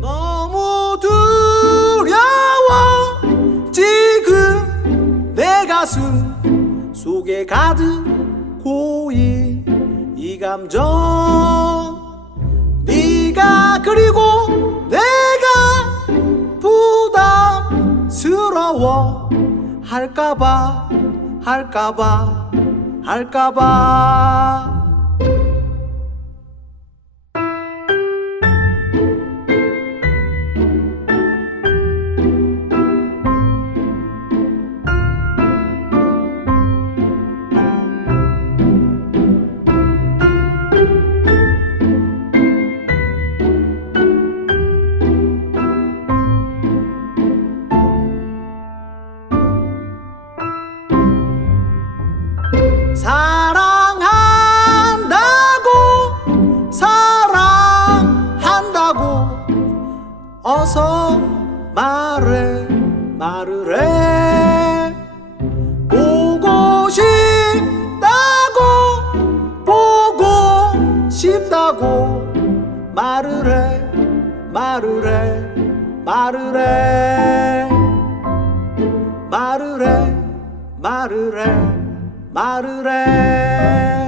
너무 두려워. 지금 내 가슴 속에 가득 고인 이 감정. 네가 그리고 내가 부담스러워. 할까봐 할까봐. 할까봐 사랑한다고 사랑한다고 어서 말해 말을 해. 보고 싶다고 보고 싶다고 말을 해 말을 해 말을 해. 말을 해 말을 해 말을 해